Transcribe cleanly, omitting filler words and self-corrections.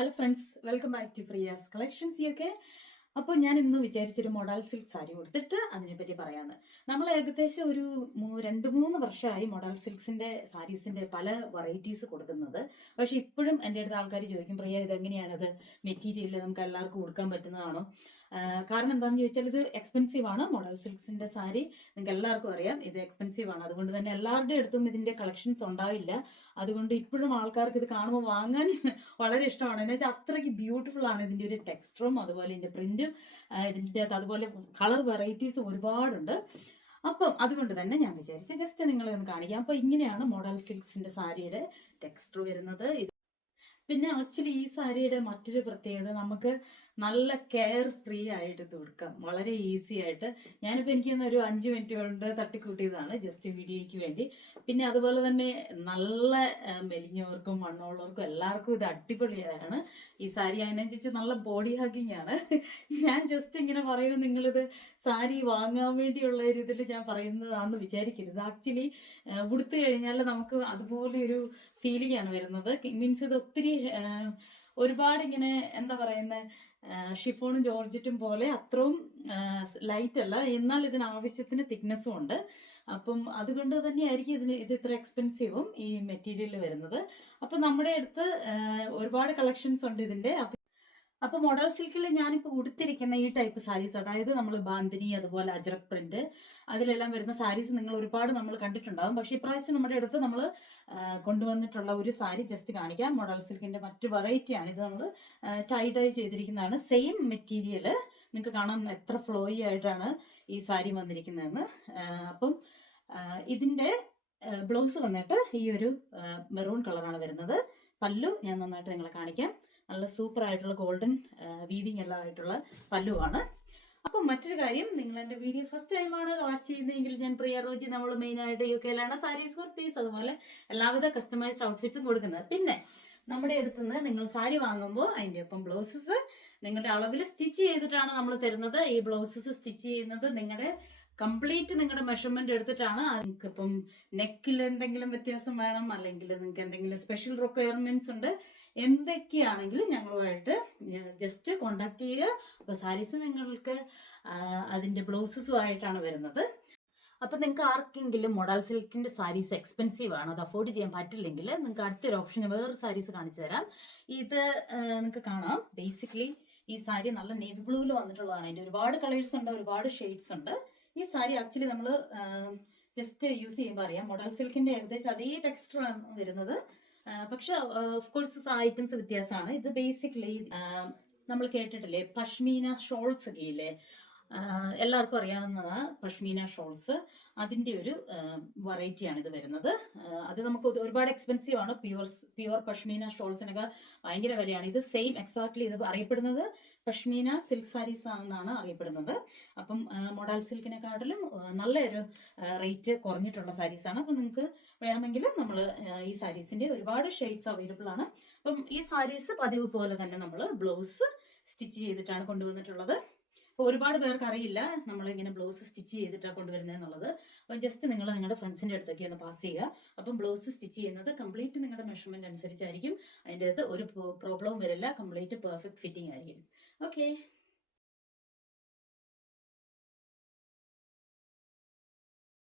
Hello friends, welcome back to Priya's collections ഒക്കെ. അപ്പോൾ ഞാൻ ഇന്ന് വിചാരിച്ചൊരു മോഡൽ സിൽക്ക് സാരി കൊടുത്തിട്ട് അതിനെപ്പറ്റി പറയാമെന്ന്. നമ്മൾ ഏകദേശം ഒരു 2-3 വർഷമായി മോഡൽ സിൽക്സിൻ്റെ സാരീസിൻ്റെ പല വെറൈറ്റീസ് കൊടുക്കുന്നത്. പക്ഷേ ഇപ്പോഴും എൻ്റെ അടുത്ത് ആൾക്കാർ ചോദിക്കും, പ്രിയ ഇതെങ്ങനെയാണത് മെറ്റീരിയൽ നമുക്ക് എല്ലാവർക്കും കൊടുക്കാൻ പറ്റുന്നതാണോ? കാരണം എന്താണെന്ന് ചോദിച്ചാൽ ഇത് എക്സ്പെൻസീവ് ആണ്. മോഡൽ സിൽക്സിൻ്റെ സാരി നിങ്ങൾക്ക് എല്ലാവർക്കും അറിയാം, ഇത് എക്സ്പെൻസീവ് ആണ്. അതുകൊണ്ട് തന്നെ എല്ലാവരുടെ അടുത്തും ഇതിൻ്റെ കളക്ഷൻസ് ഉണ്ടാവില്ല. അതുകൊണ്ട് ഇപ്പോഴും ആൾക്കാർക്ക് ഇത് കാണുമ്പോൾ വാങ്ങാൻ വളരെ ഇഷ്ടമാണ്. എന്ന് വെച്ചാൽ അത്രയ്ക്ക് ബ്യൂട്ടിഫുൾ ആണ് ഇതിൻ്റെ ഒരു ടെക്സ്ചറും അതുപോലെ ഇതിൻ്റെ പ്രിന്റും ഇതിൻ്റെ അതുപോലെ കളർ വെറൈറ്റീസും ഒരുപാടുണ്ട്. അപ്പം അതുകൊണ്ട് തന്നെ ഞാൻ വിചാരിച്ചു ജസ്റ്റ് നിങ്ങളെ ഒന്ന് കാണിക്കാം. അപ്പോൾ ഇങ്ങനെയാണ് മോഡൽ സിൽക്സിൻ്റെ സാരിയുടെ ടെക്സ്ചർ വരുന്നത്. പിന്നെ ആക്ച്വലി ഈ സാരിയുടെ മറ്റൊരു പ്രത്യേകത, നമുക്ക് നല്ല കെയർ ഫ്രീ ആയിട്ട് ഇത് കൊടുക്കാം, വളരെ ഈസി ആയിട്ട്. ഞാനിപ്പോൾ എനിക്ക് ഒരു 5 മിനിറ്റ് കൊണ്ട് തട്ടിക്കൂട്ടിയതാണ് ജസ്റ്റ് വീഡിയോയ്ക്ക് വേണ്ടി. പിന്നെ അതുപോലെ തന്നെ നല്ല മെലിഞ്ഞവർക്കും വണ്ണമുള്ളവർക്കും എല്ലാവർക്കും ഇത് അടിപൊളിയാണ് ഈ സാരി. അതിനനുസരിച്ച് നല്ല ബോഡി ഹഗ്ഗിങ് ആണ്. ഞാൻ ജസ്റ്റ് ഇങ്ങനെ പറയുമ്പോൾ നിങ്ങളിത് സാരി വാങ്ങാൻ വേണ്ടിയുള്ള ഒരു ഇതിൽ ഞാൻ പറയുന്നതാണെന്ന് വിചാരിക്കരുത്. ആക്ച്വലി ഉടുത്തു കഴിഞ്ഞാൽ നമുക്ക് അതുപോലെ ഒരു ഫീലിംഗ് ആണ് വരുന്നത്. മീൻസ് ഇത് ഒത്തിരി ഒരുപാട് ഇങ്ങനെ എന്താ പറയുന്നത്, ഷിഫോണും ജോർജറ്റും പോലെ അത്രയും ലൈറ്റ് അല്ല, എന്നാൽ ഇതിന് ആവശ്യത്തിന് തിക്നെസ്സും ഉണ്ട്. അപ്പം അതുകൊണ്ട് തന്നെയായിരിക്കും ഇത് ഇത്ര എക്സ്പെൻസീവും ഈ മെറ്റീരിയൽ വരുന്നത്. അപ്പം നമ്മുടെ അടുത്ത് ഒരുപാട് കളക്ഷൻസ് ഉണ്ട് ഇതിൻ്റെ. അപ്പോൾ മോഡൽ സിൽക്കിൽ ഞാനിപ്പോൾ ഉടുത്തിരിക്കുന്ന ഈ ടൈപ്പ് സാരീസ്, അതായത് നമ്മൾ ബാന്തിനി അതുപോലെ അജ്രക് പ്രിന്റ് അതിലെല്ലാം വരുന്ന സാരീസ് നിങ്ങൾ ഒരുപാട് നമ്മൾ കണ്ടിട്ടുണ്ടാകും. പക്ഷേ ഇപ്രാവശ്യം നമ്മുടെ അടുത്ത് നമ്മൾ കൊണ്ടുവന്നിട്ടുള്ള ഒരു സാരി ജസ്റ്റ് കാണിക്കാം. മോഡൽ സിൽക്കിൻ്റെ മറ്റു വെറൈറ്റിയാണ് ഇത്. നമ്മൾ ടൈ ചെയ്തിരിക്കുന്നതാണ്. സെയിം മെറ്റീരിയൽ നിങ്ങൾക്ക് കാണാൻ എത്ര ഫ്ലോയി ആയിട്ടാണ് ഈ സാരി വന്നിരിക്കുന്നതെന്ന്. അപ്പം ഇതിൻ്റെ ബ്ലൗസ് വന്നിട്ട് ഈ ഒരു മെറൂൺ കളറാണ് വരുന്നത്. പല്ലു ഞാൻ നന്നായിട്ട് നിങ്ങളെ കാണിക്കാം. നല്ല സൂപ്പർ ആയിട്ടുള്ള ഗോൾഡൻ വീവിങ് എല്ലാം ആയിട്ടുള്ള പല്ലുവാണ്. അപ്പം മറ്റൊരു കാര്യം, നിങ്ങൾ എൻ്റെ വീഡിയോ ഫസ്റ്റ് ടൈമാണ് വാച്ച് ചെയ്യുന്നതെങ്കിൽ ഞാൻ പ്രിയ റോജി, നമ്മൾ മെയിനായിട്ട് UK സാരീസ്, കുർത്തീസ് അതുപോലെ എല്ലാവിധ കസ്റ്റമൈസ്ഡ് ഔട്ട്ഫിറ്റ്സും കൊടുക്കുന്നത്. പിന്നെ നമ്മുടെ അടുത്ത് നിന്ന് നിങ്ങൾ സാരി വാങ്ങുമ്പോൾ അതിൻ്റെ ഒപ്പം ബ്ലൗസസ് നിങ്ങളുടെ അളവിൽ സ്റ്റിച്ച് ചെയ്തിട്ടാണ് നമ്മൾ തരുന്നത്. ഈ ബ്ലൗസസ് സ്റ്റിച്ച് ചെയ്യുന്നത് നിങ്ങളുടെ കംപ്ലീറ്റ് നിങ്ങളുടെ മെഷർമെന്റ് എടുത്തിട്ടാണ്. നിങ്ങൾക്ക് ഇപ്പം നെക്കിൽ എന്തെങ്കിലും വ്യത്യാസം വേണം, അല്ലെങ്കിൽ നിങ്ങൾക്ക് എന്തെങ്കിലും സ്പെഷ്യൽ റിക്വയർമെന്റ്സ് ഉണ്ട്, എന്തൊക്കെയാണെങ്കിലും ഞങ്ങളുമായിട്ട് ജസ്റ്റ് കോണ്ടാക്ട് ചെയ്യുക. അപ്പോൾ സാരീസ് നിങ്ങൾക്ക് അതിൻ്റെ ബ്ലൗസസുമായിട്ടാണ് വരുന്നത്. അപ്പം നിങ്ങൾക്ക് ആർക്കെങ്കിലും മോഡൽ സിൽക്കിൻ്റെ സാരീസ് എക്സ്പെൻസീവ് ആണ്, അത് അഫോർഡ് ചെയ്യാൻ പറ്റില്ലെങ്കിൽ നിങ്ങൾക്ക് അടുത്തൊരു ഓപ്ഷൻ വേറൊരു സാരീസ് കാണിച്ചു തരാം. ഇത് നിങ്ങൾക്ക് കാണാം. ബേസിക്കലി ഈ സാരി നല്ല നേവി ബ്ലൂവിൽ വന്നിട്ടുള്ളതാണ്. അതിൻ്റെ ഒരുപാട് കളേഴ്സ് ഉണ്ട്, ഒരുപാട് ഷെയ്ഡ്സ് ഉണ്ട്. ഈ സാരി ആക്ച്വലി നമ്മൾ ജസ്റ്റ് യൂസ് ചെയ്യുമ്പോൾ അറിയാം, മോഡൽ സിൽക്കിൻ്റെ ഏകദേശം അതേ ടെക്സ്ചറാണ് വരുന്നത്. പക്ഷെ ഓഫ് കോഴ്സ് ഐറ്റംസ് വ്യത്യാസമാണ്. ഇത് ബേസിക്കലി നമ്മൾ കേട്ടിട്ടില്ലേ പഷ്മീന ഷോൾസ് ഒക്കെ ഇല്ലേ, എല്ലാവർക്കും അറിയാവുന്നതാണ് പഷ്മീന ഷോൾസ്. അതിൻ്റെ ഒരു വെറൈറ്റിയാണ് ഇത് വരുന്നത്. അത് നമുക്ക് ഒരുപാട് എക്സ്പെൻസീവ് ആണ്. പ്യുവർ പഷ്മീന ഷോൾസിനൊക്കെ ഭയങ്കര വിലയാണ്. ഇത് സെയിം എക്സാക്ട്ലി ഇത് അറിയപ്പെടുന്നത് പഷ്മീന സിൽക്ക് സാരീസ് എന്നാണ് അറിയപ്പെടുന്നത്. അപ്പം മോഡൽ സിൽക്കിനെക്കാട്ടിലും നല്ലൊരു റേറ്റ് കുറഞ്ഞിട്ടുള്ള സാരീസാണ്. അപ്പം നിങ്ങൾക്ക് വേണമെങ്കിൽ നമ്മൾ ഈ സാരീസിൻ്റെ ഒരുപാട് ഷെയ്ഡ്സ് അവൈലബിൾ ആണ്. അപ്പം ഈ സാരീസ് പതിവ് പോലെ തന്നെ നമ്മൾ ബ്ലൗസ് സ്റ്റിച്ച് ചെയ്തിട്ടാണ് കൊണ്ടുവന്നിട്ടുള്ളത്. അപ്പോൾ ഒരുപാട് പേർക്ക് അറിയില്ല നമ്മളിങ്ങനെ ബ്ലൗസ് സ്റ്റിച്ച് ചെയ്തിട്ടാണ് കൊണ്ടുവരുന്നത് എന്നുള്ളത്. അപ്പം ജസ്റ്റ് നിങ്ങൾ നിങ്ങളുടെ ഫ്രണ്ട്സിൻ്റെ അടുത്തൊക്കെ ഒന്ന് പാസ് ചെയ്യുക. അപ്പം ബ്ലൗസ് സ്റ്റിച്ച് ചെയ്യുന്നത് കംപ്ലീറ്റ് നിങ്ങളുടെ മെഷർമെൻറ്റ് അനുസരിച്ചായിരിക്കും. അതിൻ്റെ അകത്ത് ഒരു പ്രോബ്ലവും വരില്ല. കംപ്ലീറ്റ് പെർഫെക്റ്റ് ഫിറ്റിംഗ് ആയിരിക്കും. ഓക്കെ.